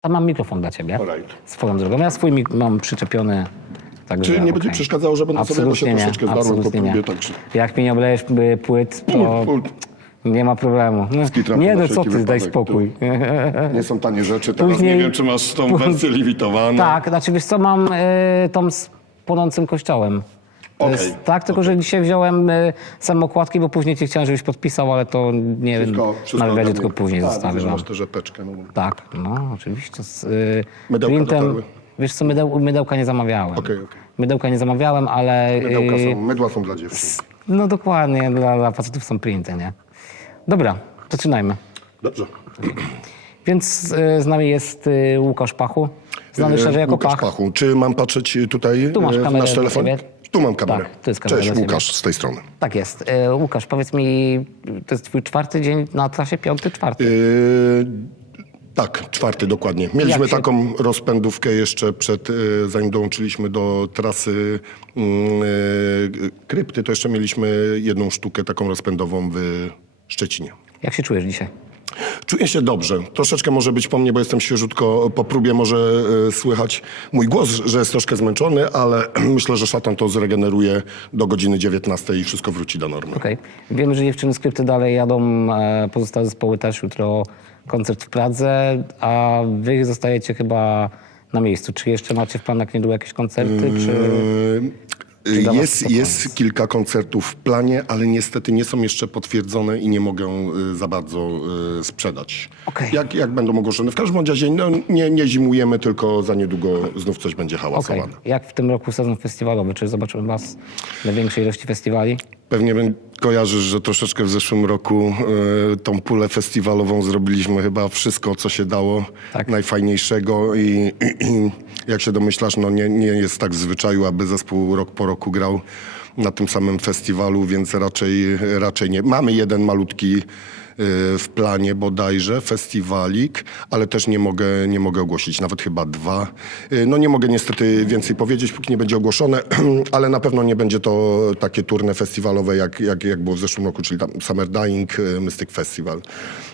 Tam mam mikrofon dla ciebie. Alright. Swoją drogą. Ja swój mam przyczepiony. Także, Czy nie będzie przeszkadzało, że będę sobie, bo się troszeczkę zdarłem po absolutnie nie. próbie, także... Jak mi nie oblejesz płyt, to nie ma problemu. Skitrapu Nie, na no co wszelki ty, daj wypadek. spokój. Nie są tanie rzeczy, teraz Później- nie wiem, czy masz tą wersję limitowaną. Tak, znaczy wiesz co, mam tą z płonącym kościołem. To Okej, jest, tak, tylko że dzisiaj wziąłem same okładki, bo później cię chciałem, żebyś podpisał, ale to nie wiem, na wywiadzie tylko później tak, zostawię. wiesz, wam. masz tę rzepeczkę. No. Tak, no oczywiście. Z Mydełka printem, dotarły? wiesz co, mydełka nie zamawiałem. Okej. Mydełka nie zamawiałem, ale... Mydła są dla dziewczyn. No dokładnie, dla facetów są printy, nie? Dobra, zaczynajmy. Dobrze. Więc z nami jest Łukasz Pachu, znany szerzej jako Łukasz Pach. Pachu. Czy mam patrzeć tutaj Tu masz w kamerę nasz dla telefon? ciebie. Tu mam kamerę. Tak, to jest kamera Cześć, dla ciebie. Łukasz z tej strony. Tak jest. Łukasz, powiedz mi, to jest twój 4. dzień na trasie, 5., 4. Tak, 4 dokładnie. Mieliśmy Jak się- taką rozpędówkę jeszcze zanim dołączyliśmy do trasy krypty, to jeszcze mieliśmy jedną sztukę taką rozpędową w Szczecinie. Jak się czujesz dzisiaj? Czuję się dobrze. Troszeczkę może być po mnie, bo jestem świeżutko po próbie. Może słychać mój głos, że jest troszkę zmęczony, ale myślę, że szatan to zregeneruje do godziny 19 i wszystko wróci do normy. Okej. Wiemy, że dziewczyny z krypty dalej jadą, pozostałe zespoły też jutro koncert w Pradze, a wy zostajecie chyba na miejscu. Czy jeszcze macie w planach niedługo jakieś koncerty, czy... Czy dla was to koniec? Jest kilka koncertów w planie, ale niestety nie są jeszcze potwierdzone i nie mogę za bardzo sprzedać. Okej. Jak będą ogłoszone? W każdym razie no, nie zimujemy, tylko za niedługo znów coś będzie Okej. hałasowane. Jak w tym roku sezon festiwalowy? Czy zobaczymy was na większej ilości festiwali? Pewnie kojarzysz, że troszeczkę w zeszłym roku tą pulę festiwalową zrobiliśmy chyba wszystko, co się dało, Tak. najfajniejszego i jak się domyślasz, no nie jest tak w zwyczaju, aby zespół rok po roku grał na tym samym festiwalu, więc raczej nie. Mamy jeden malutki w planie bodajże, festiwalik, ale też nie mogę ogłosić, nawet chyba 2. No nie mogę niestety więcej powiedzieć, póki nie będzie ogłoszone, ale na pewno nie będzie to takie turne festiwalowe, jak było w zeszłym roku, czyli tam Summer Dying, Mystic Festival.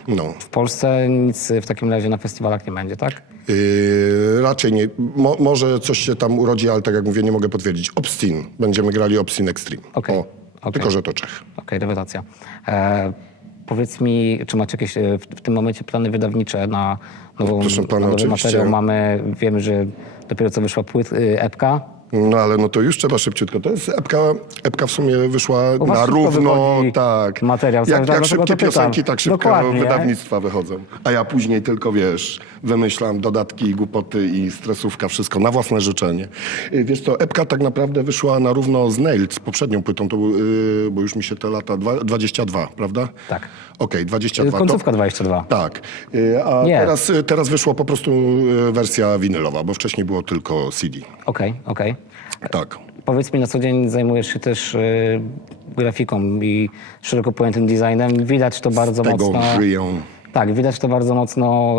No. W Polsce nic w takim razie na festiwalach nie będzie, tak? Raczej nie. Może coś się tam urodzi, ale tak jak mówię, nie mogę potwierdzić. Obscene. Będziemy grali Obscene Extreme. Okej. O, Okej. tylko że to Czech. Okej, rewelacja. Powiedz mi, czy macie jakieś w tym momencie plany wydawnicze na Proszę pana, nowy oczywiście. materiał? Wiemy, że dopiero co wyszła epka. No ale no to już trzeba szybciutko. To jest epka w sumie wyszła U was na szybko równo, wychodzi tak. materiał, Jak dlatego szybkie to pytam. piosenki, tak szybko Dokładnie. wydawnictwa wychodzą. A ja później tylko, wiesz, wymyślam dodatki, głupoty i stresówka, wszystko na własne życzenie. Wiesz co, epka tak naprawdę wyszła na równo z Nailed, z poprzednią płytą, to, bo już mi się te lata, 22, prawda? Tak. Okej, 22. Końcówka 22. Tak. A Nie. teraz wyszła po prostu wersja winylowa, bo wcześniej było tylko CD. Okej. Tak. Powiedz mi, na co dzień zajmujesz się też grafiką i szeroko pojętym designem. Widać to bardzo Tego mocno. żyję. Tak, widać to bardzo mocno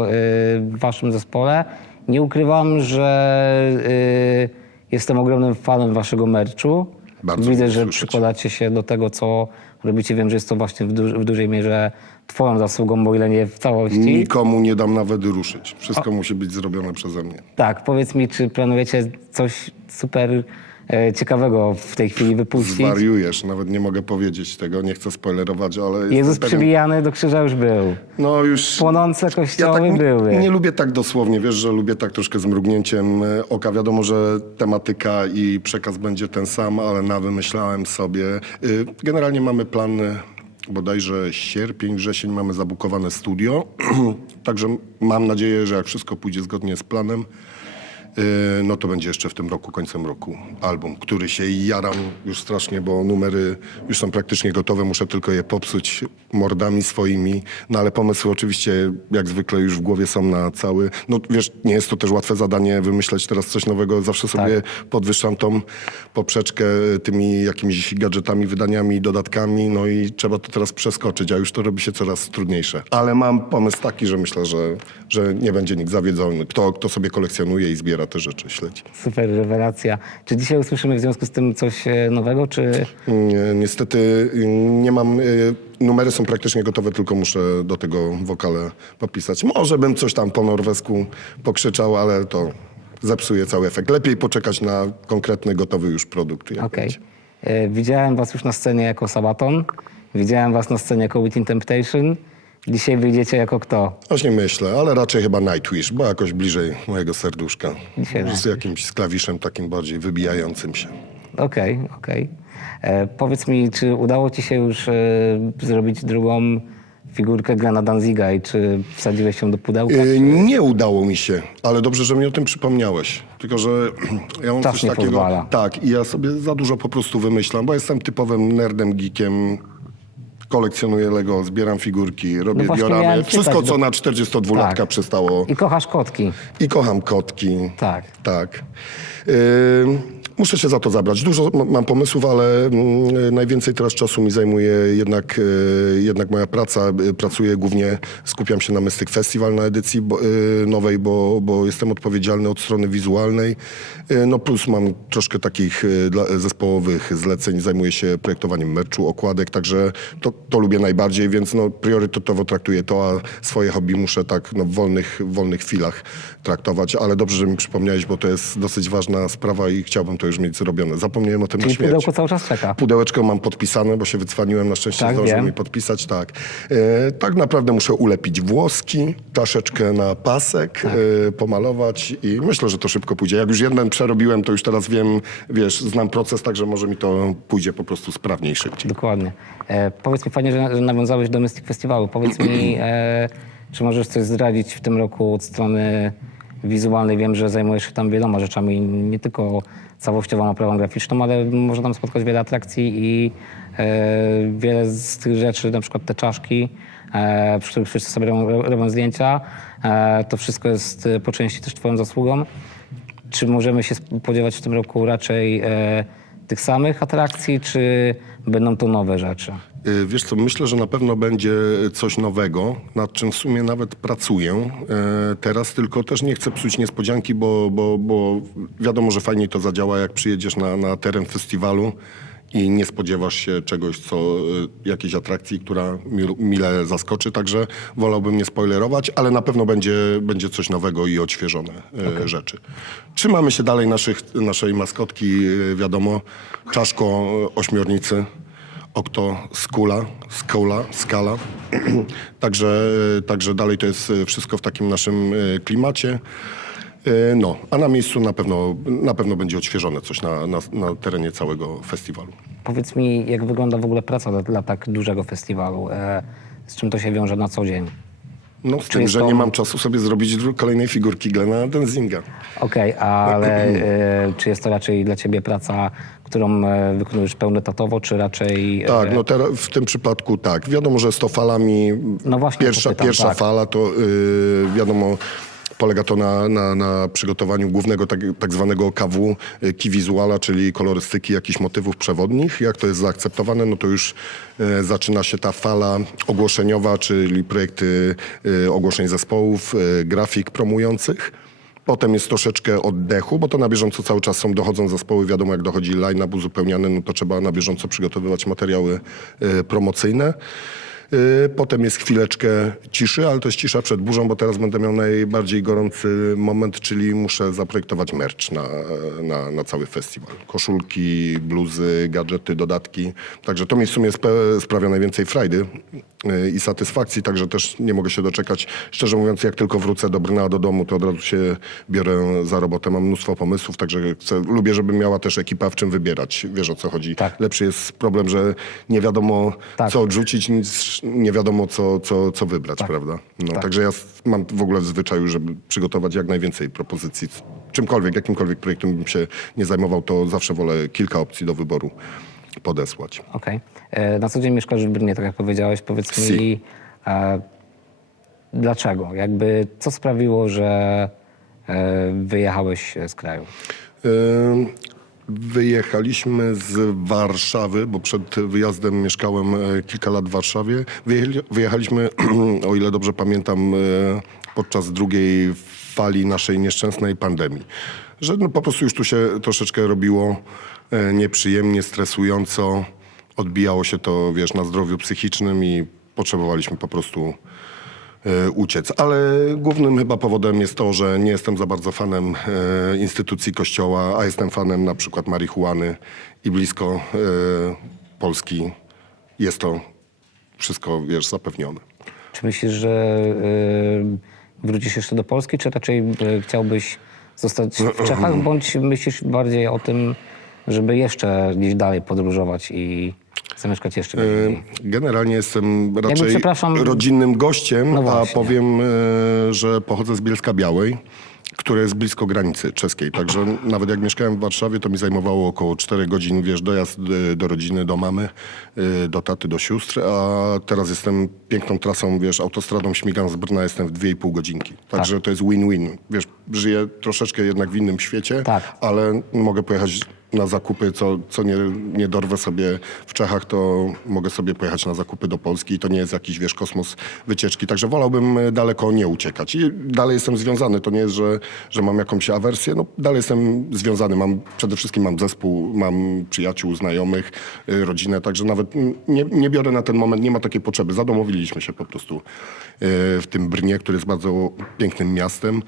w waszym zespole. Nie ukrywam, że jestem ogromnym fanem waszego merchu. Bardzo Widzę, miło że słyszeć. przykładacie się do tego, co robicie. Wiem, że jest to właśnie w dużej mierze twoją zasługą, bo ile nie w całości. Nikomu nie dam nawet ruszyć. Wszystko musi być zrobione przeze mnie. Tak, powiedz mi, czy planujecie coś super ciekawego w tej chwili wypuścić? Zwariujesz, nawet nie mogę powiedzieć tego, nie chcę spoilerować, ale... Jezus jestem pewien- przybijany do krzyża już był. No już... Płonące kościoły były. nie lubię tak dosłownie, wiesz, że lubię tak troszkę z mrugnięciem oka. Wiadomo, że tematyka i przekaz będzie ten sam, ale nawymyślałem sobie. Generalnie mamy plan, bodajże sierpień, wrzesień mamy zabukowane studio. Także mam nadzieję, że jak wszystko pójdzie zgodnie z planem, no to będzie jeszcze w tym roku, końcem roku album, który się jaram już strasznie, bo numery już są praktycznie gotowe, muszę tylko je popsuć mordami swoimi, no ale pomysły oczywiście jak zwykle już w głowie są na cały, no wiesz, nie jest to też łatwe zadanie wymyśleć teraz coś nowego, zawsze sobie podwyższam tą poprzeczkę tymi jakimiś gadżetami, wydaniami, dodatkami, no i trzeba to teraz przeskoczyć, a już to robi się coraz trudniejsze. Ale mam pomysł taki, że myślę, że nie będzie nikt zawiedzony. Kto sobie kolekcjonuje i zbiera, na te rzeczy śledzi. Super rewelacja. Czy dzisiaj usłyszymy w związku z tym coś nowego, czy... Niestety nie mam... Numery są praktycznie gotowe, tylko muszę do tego wokale popisać. Może bym coś tam po norwesku pokrzyczał, ale to zepsuje cały efekt. Lepiej poczekać na konkretny, gotowy już produkt. jak Okej. będzie. Widziałem was już na scenie jako Sabaton. Widziałem was na scenie jako Within Temptation. Dzisiaj wyjdziecie jako kto? Właśnie myślę, ale raczej chyba Nightwish, bo jakoś bliżej mojego serduszka. Dzisiaj Z Nightwish. jakimś z klawiszem takim bardziej wybijającym się. Okej. Powiedz mi, czy udało ci się już zrobić drugą figurkę Glena Danziga i czy wsadziłeś ją do pudełka? Nie udało mi się, ale dobrze, że mi o tym przypomniałeś. Tylko, że ja mam Czas coś nie takiego... pozwala. Tak, i ja sobie za dużo po prostu wymyślam, bo jestem typowym nerdem, geekiem. Kolekcjonuję Lego, zbieram figurki, robię właśnie dioramy. miałem Wszystko, pytać, co bo- na 42-latka Tak. przystało. I kochasz kotki. I kocham kotki. Tak. Tak. Muszę się za to zabrać. Dużo mam pomysłów, ale najwięcej teraz czasu mi zajmuje jednak moja praca. Pracuję głównie, skupiam się na Mystic Festival, na edycji nowej, bo jestem odpowiedzialny od strony wizualnej. No plus mam troszkę takich zespołowych zleceń. Zajmuję się projektowaniem merchu, okładek, także to lubię najbardziej, więc no, priorytetowo traktuję to, a swoje hobby muszę tak no, w wolnych chwilach traktować, ale dobrze, że mi przypomniałeś, bo to jest dosyć ważna sprawa i chciałbym to już mieć zrobione. Zapomniałem o tym Czyli na śmierć. pudełko cały czas czeka. Pudełeczko mam podpisane, bo się wycwaniłem, na szczęście Tak, zdążył wiem. mi podpisać, tak. Tak naprawdę muszę ulepić włoski, troszeczkę na pasek, Tak. pomalować i myślę, że to szybko pójdzie. Jak już jeden przerobiłem, to już teraz wiem, wiesz, znam proces, także może mi to pójdzie po prostu sprawniej, szybciej. Dokładnie. Powiedz mi, fajnie, że nawiązałeś do Mystic Festiwalu. Powiedz mi, czy możesz coś zdradzić w tym roku od strony wizualnej? Wiem, że zajmujesz się tam wieloma rzeczami, nie tylko całościową oprawą graficzną, ale można tam spotkać wiele atrakcji i wiele z tych rzeczy, na przykład te czaszki, przy których wszyscy sobie robią zdjęcia, to wszystko jest po części też twoją zasługą. Czy możemy się spodziewać w tym roku raczej tych samych atrakcji, czy będą to nowe rzeczy? Wiesz co, myślę, że na pewno będzie coś nowego, nad czym w sumie nawet pracuję teraz, tylko też nie chcę psuć niespodzianki, bo wiadomo, że fajniej to zadziała, jak przyjedziesz na teren festiwalu i nie spodziewasz się czegoś, jakiejś atrakcji, która mile zaskoczy, także wolałbym nie spoilerować, ale na pewno będzie coś nowego i odświeżone rzeczy. Trzymamy się dalej naszej maskotki, wiadomo, czaszko ośmiornicy. Skala. Także dalej to jest wszystko w takim naszym klimacie. No, a na miejscu na pewno będzie odświeżone coś na terenie całego festiwalu. Powiedz mi, jak wygląda w ogóle praca dla tak dużego festiwalu? Z czym to się wiąże na co dzień? No, z tym, jest że to- nie mam czasu sobie zrobić kolejnej figurki Glena Danzinga. Okej, ale czy jest to raczej dla ciebie praca, którą wykonujesz pełnetatowo, czy raczej... Tak, no teraz w tym przypadku tak. Wiadomo, że z to falami No właśnie, pierwsza to pytam, tak. fala to wiadomo, polega to na przygotowaniu głównego tak zwanego KW, key visuala, czyli kolorystyki jakichś motywów przewodnich. Jak to jest zaakceptowane, no to już zaczyna się ta fala ogłoszeniowa, czyli projekty ogłoszeń zespołów, grafik promujących. Potem jest troszeczkę oddechu, bo to na bieżąco cały czas dochodzą zespoły. Wiadomo, jak dochodzi line-up uzupełniany, no to trzeba na bieżąco przygotowywać materiały promocyjne. Potem jest chwileczkę ciszy, ale to jest cisza przed burzą, bo teraz będę miał najbardziej gorący moment, czyli muszę zaprojektować merch na cały festiwal. Koszulki, bluzy, gadżety, dodatki. Także to mi w sumie sprawia najwięcej frajdy i satysfakcji, także też nie mogę się doczekać. Szczerze mówiąc, jak tylko wrócę do Brna, do domu, to od razu się biorę za robotę. Mam mnóstwo pomysłów, także lubię, żeby miała też ekipa w czym wybierać. Wiesz, o co chodzi. Tak. Lepszy jest problem, że nie wiadomo Tak. co odrzucić, niż nie wiadomo co wybrać, prawda? No, Tak. Także ja mam w ogóle w zwyczaju, żeby przygotować jak najwięcej propozycji. Jakimkolwiek projektem bym się nie zajmował, to zawsze wolę kilka opcji do wyboru podesłać. Okej. Na co dzień mieszkasz w Brnie, tak jak powiedziałeś. Powiedz mi, dlaczego? Co sprawiło, że wyjechałeś z kraju? Wyjechaliśmy z Warszawy, bo przed wyjazdem mieszkałem kilka lat w Warszawie. Wyjechaliśmy, o ile dobrze pamiętam, podczas drugiej fali naszej nieszczęsnej pandemii. Że no, po prostu już tu się troszeczkę robiło nieprzyjemnie, stresująco. Odbijało się to, wiesz, na zdrowiu psychicznym i potrzebowaliśmy po prostu uciec. Ale głównym chyba powodem jest to, że nie jestem za bardzo fanem instytucji Kościoła, a jestem fanem na przykład marihuany i blisko Polski jest to wszystko, wiesz, zapewnione. Czy myślisz, że wrócisz jeszcze do Polski, czy raczej chciałbyś zostać w Czechach, bądź myślisz bardziej o tym, żeby jeszcze gdzieś dalej podróżować i zamieszkać jeszcze gdzieś? Generalnie jestem raczej przepraszam, rodzinnym gościem, no a właśnie. powiem, że pochodzę z Bielska Białej, które jest blisko granicy czeskiej. Także nawet jak mieszkałem w Warszawie, to mi zajmowało około 4 godzin, wiesz, dojazd do rodziny, do mamy, do taty, do sióstr, a teraz jestem piękną trasą, wiesz, autostradą śmigam z Brna, jestem w 2,5 godzinki. Także to jest win-win. Wiesz, żyję troszeczkę jednak w innym świecie, Tak. ale mogę pojechać na zakupy, co nie dorwę sobie w Czechach, to mogę sobie pojechać na zakupy do Polski i to nie jest jakiś, wiesz, kosmos wycieczki. Także wolałbym daleko nie uciekać. I dalej jestem związany. To nie jest, że mam jakąś awersję. No, dalej jestem związany. Przede wszystkim mam zespół, mam przyjaciół, znajomych, rodzinę. Także nawet nie biorę na ten moment, nie ma takiej potrzeby. Zadomowiliśmy się po prostu w tym Brnie, który jest bardzo pięknym miastem.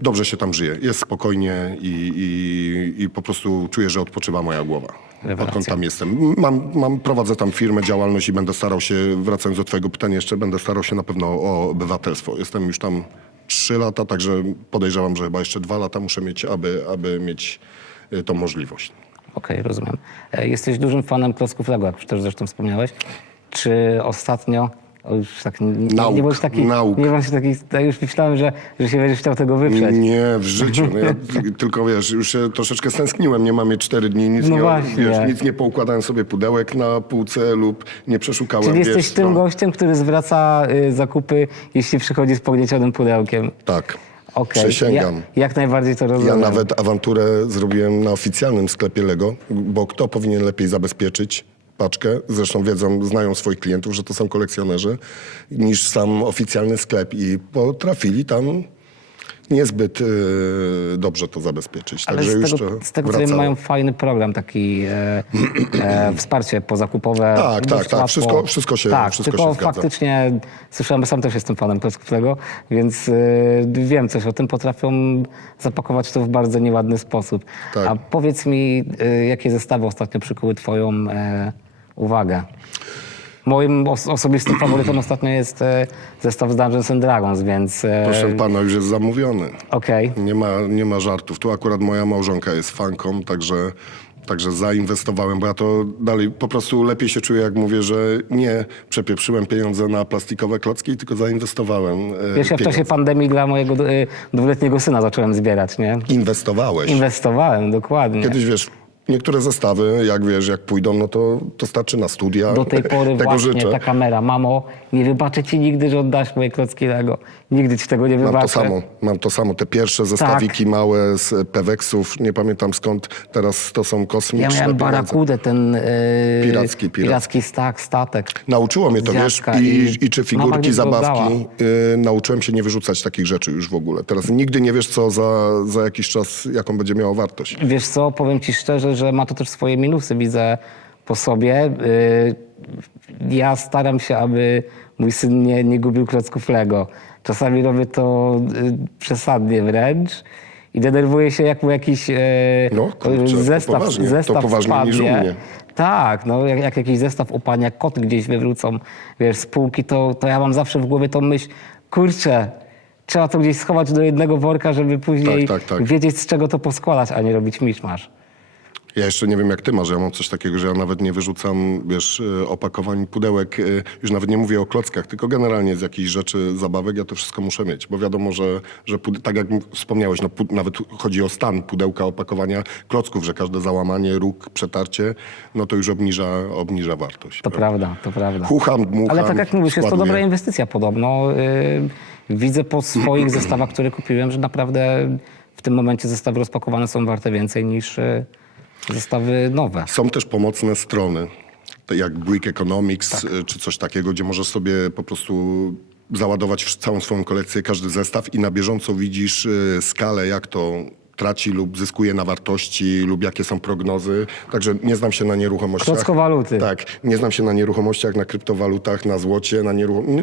Dobrze się tam żyje. Jest spokojnie i po prostu czuję, że odpoczywa moja głowa. Rewelacja. Odkąd tam jestem. Prowadzę tam firmę, działalność i będę starał się, wracając do twojego pytania jeszcze, będę starał się na pewno o obywatelstwo. Jestem już tam 3 lata, także podejrzewam, że chyba jeszcze 2 lata muszę mieć, aby mieć tą możliwość. Okej, rozumiem. Jesteś dużym fanem klocków Lego, jak już też zresztą wspomniałeś. Czy ostatnio... O, już tak, Nauk, nie bądź taki, nauk. nie bądź taki, ja już myślałem, że się będziesz chciał tego wyprzeć. Nie, w życiu. No ja tylko wiesz, już się troszeczkę stęskniłem. Nie mam je 4 dni, nic nie poukładałem sobie pudełek na półce lub nie przeszukałem. Czyli jesteś wiesz, tym gościem, który zwraca zakupy, jeśli przychodzi z pogniecionym pudełkiem. Tak. Okej. Przysięgam. Jak najbardziej to rozumiem. Ja nawet awanturę zrobiłem na oficjalnym sklepie Lego, bo kto powinien lepiej zabezpieczyć paczkę, zresztą znają swoich klientów, że to są kolekcjonerzy, niż sam oficjalny sklep i potrafili tam niezbyt dobrze to zabezpieczyć. Ale Także z już tego, to z tego co wiem, wracało. mają fajny program, taki wsparcie pozakupowe. Tak, dość tak, łatwo. wszystko się tylko zgadza. faktycznie, słyszałem, bo sam też jestem fanem klocków Lego, więc wiem coś o tym, potrafią zapakować to w bardzo nieładny sposób. Tak. A powiedz mi, jakie zestawy ostatnio przykuły twoją uwagę? Moim osobistym faworytem ostatnio jest zestaw z Dungeons and Dragons, więc... Proszę pana, już jest zamówiony. Okej. Nie ma żartów. Tu akurat moja małżonka jest fanką, także zainwestowałem, bo ja to dalej po prostu lepiej się czuję, jak mówię, że nie przepieprzyłem pieniądze na plastikowe klocki, tylko zainwestowałem Wiesz, ja w czasie pandemii dla mojego 2-letniego syna zacząłem zbierać, nie? Inwestowałeś. Inwestowałem, dokładnie. Kiedyś, wiesz, niektóre zestawy, jak pójdą, no to starczy na studia. Do tej pory Tego właśnie życzę. ta kamera. Mamo, nie wybaczę ci nigdy, że oddasz moje klocki Lego. Nigdy ci tego nie wybaczę. Mam to samo. Te pierwsze zestawiki małe z Peweksów, nie pamiętam skąd, teraz to są Ja kosmiczne miałem pieniądze. Barakudę, ten Piracki. statek. Nauczyło mnie to, z wiesz, Jacka i czy mama figurki, nie zabawki. oddała. Nauczyłem się nie wyrzucać takich rzeczy już w ogóle. Teraz nigdy nie wiesz, co za jakiś czas, jaką będzie miało wartość. Wiesz co, powiem ci szczerze, że ma to też swoje minusy, widzę po sobie. Ja staram się, aby mój syn nie gubił klocków Lego. Czasami robię to przesadnie wręcz i denerwuję się, jak mu jakiś No, kurczę, to poważnie niż u mnie. Tak, no jak jakiś zestaw upadnie, jak koty gdzieś wywrócą, wiesz, z półki, to ja mam zawsze w głowie tą myśl, kurczę, trzeba to gdzieś schować do jednego worka, żeby później Tak. wiedzieć, z czego to poskładać, a nie robić miszmasz. Ja jeszcze nie wiem, jak ty masz. Ja mam coś takiego, że ja nawet nie wyrzucam, wiesz, opakowań, pudełek. Już nawet nie mówię o klockach, tylko generalnie z jakichś rzeczy, zabawek. Ja to wszystko muszę mieć, bo wiadomo, że tak jak wspomniałeś, no, nawet chodzi o stan pudełka, opakowania klocków, że każde załamanie, róg, przetarcie, no to już obniża wartość. To prawda, to prawda. Chucham, dmucham, Ale tak jak mówisz, jest to składuję. dobra inwestycja podobno. Widzę po swoich zestawach, które kupiłem, że naprawdę w tym momencie zestawy rozpakowane są warte więcej niż zestawy nowe. Są też pomocne strony, jak Brick Economics czy coś takiego, gdzie możesz sobie po prostu załadować całą swoją kolekcję, każdy zestaw i na bieżąco widzisz skalę, jak to traci lub zyskuje na wartości lub jakie są prognozy. Także nie znam się na nieruchomościach. Klockowaluty. Tak, nie znam się na nieruchomościach, na kryptowalutach, na złocie,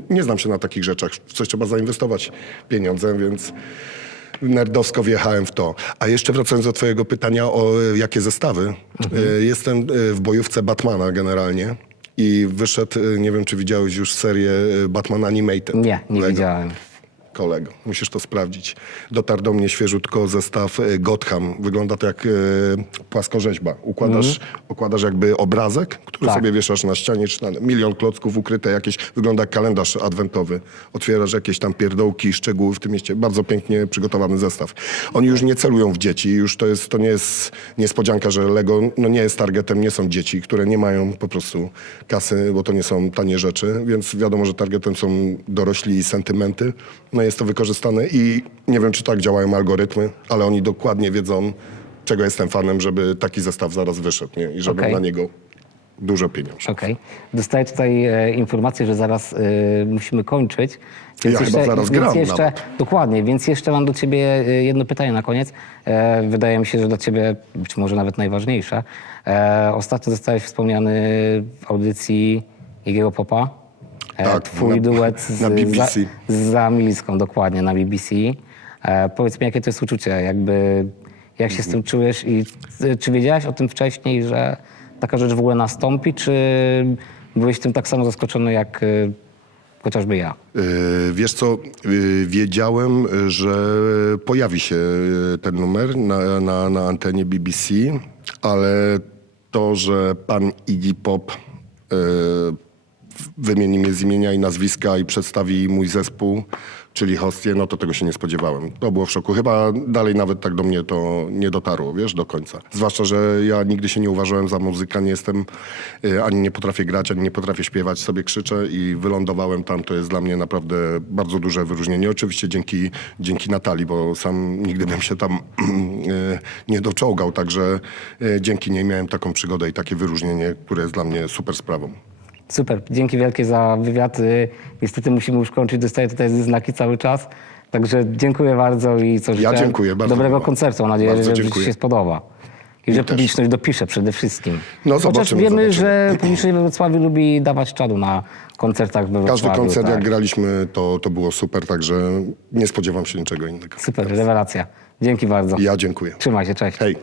nie znam się na takich rzeczach. W coś trzeba zainwestować pieniądze, więc nerdowsko wjechałem w to. A jeszcze wracając do twojego pytania o jakie zestawy. Jestem w bojówce Batmana generalnie i wyszedł, nie wiem czy widziałeś już serię Batman Animated. Nie Lego. widziałem. Kolego, musisz to sprawdzić. Dotarł do mnie świeżutko zestaw Gotham. Wygląda to jak płaskorzeźba. Układasz jakby obrazek, który Tak. sobie wieszasz na ścianie, czy na milion klocków ukryte jakieś. Wygląda jak kalendarz adwentowy. Otwierasz jakieś tam pierdołki, szczegóły w tym mieście. Bardzo pięknie przygotowany zestaw. Oni już nie celują w dzieci. Już to nie jest niespodzianka, że Lego nie jest targetem, nie są dzieci, które nie mają po prostu kasy, bo to nie są tanie rzeczy. Więc wiadomo, że targetem są dorośli i sentymenty. No jest to wykorzystane i nie wiem, czy tak działają algorytmy, ale oni dokładnie wiedzą, czego jestem fanem, żeby taki zestaw zaraz wyszedł, nie? I żeby Okej. na niego dużo pieniędzy. Okej. Dostaję tutaj informację, że zaraz musimy kończyć. Ja chyba zaraz gram nawet. Dokładnie, więc jeszcze mam do ciebie jedno pytanie na koniec. Wydaje mi się, że dla ciebie być może nawet najważniejsze. Ostatnio zostałeś wspomniany w audycji Iggy'ego Popa. Tak, Twój duet na BBC. z Amilską, dokładnie, na BBC. Powiedz mi, jakie to jest uczucie, jak się z tym czujesz i czy wiedziałeś o tym wcześniej, że taka rzecz w ogóle nastąpi, czy byłeś tym tak samo zaskoczony jak chociażby ja? Wiesz co, wiedziałem, że pojawi się ten numer na antenie BBC, ale to, że pan Iggy Pop wymieni mnie z imienia i nazwiska i przedstawi mój zespół, czyli Hostię, no to tego się nie spodziewałem. To było w szoku. Chyba dalej nawet tak do mnie to nie dotarło, wiesz, do końca. Zwłaszcza, że ja nigdy się nie uważałem za muzyka, nie jestem, ani nie potrafię grać, ani nie potrafię śpiewać, sobie krzyczę i wylądowałem tam. To jest dla mnie naprawdę bardzo duże wyróżnienie. Oczywiście dzięki Natalii, bo sam nigdy bym się tam nie doczołgał, także dzięki niej miałem taką przygodę i takie wyróżnienie, które jest dla mnie super sprawą. Super, dzięki wielkie za wywiad. Niestety musimy już kończyć, dostaję tutaj znaki cały czas. Także dziękuję bardzo i co życzę dziękuję, bardzo dobrego miło. koncertu. Mam nadzieję, Bardzo że ci dziękuję. się spodoba. I że też. publiczność dopisze przede wszystkim. No, Chociaż zobaczymy, wiemy, zobaczymy. że publiczność we Wrocławiu lubi dawać czadu na koncertach we Wrocławiu. Każdy koncert, tak. jak graliśmy, to było super, także nie spodziewam się niczego innego. Super, rewelacja. Dzięki bardzo. Ja dziękuję. Trzymaj się, cześć. Hej.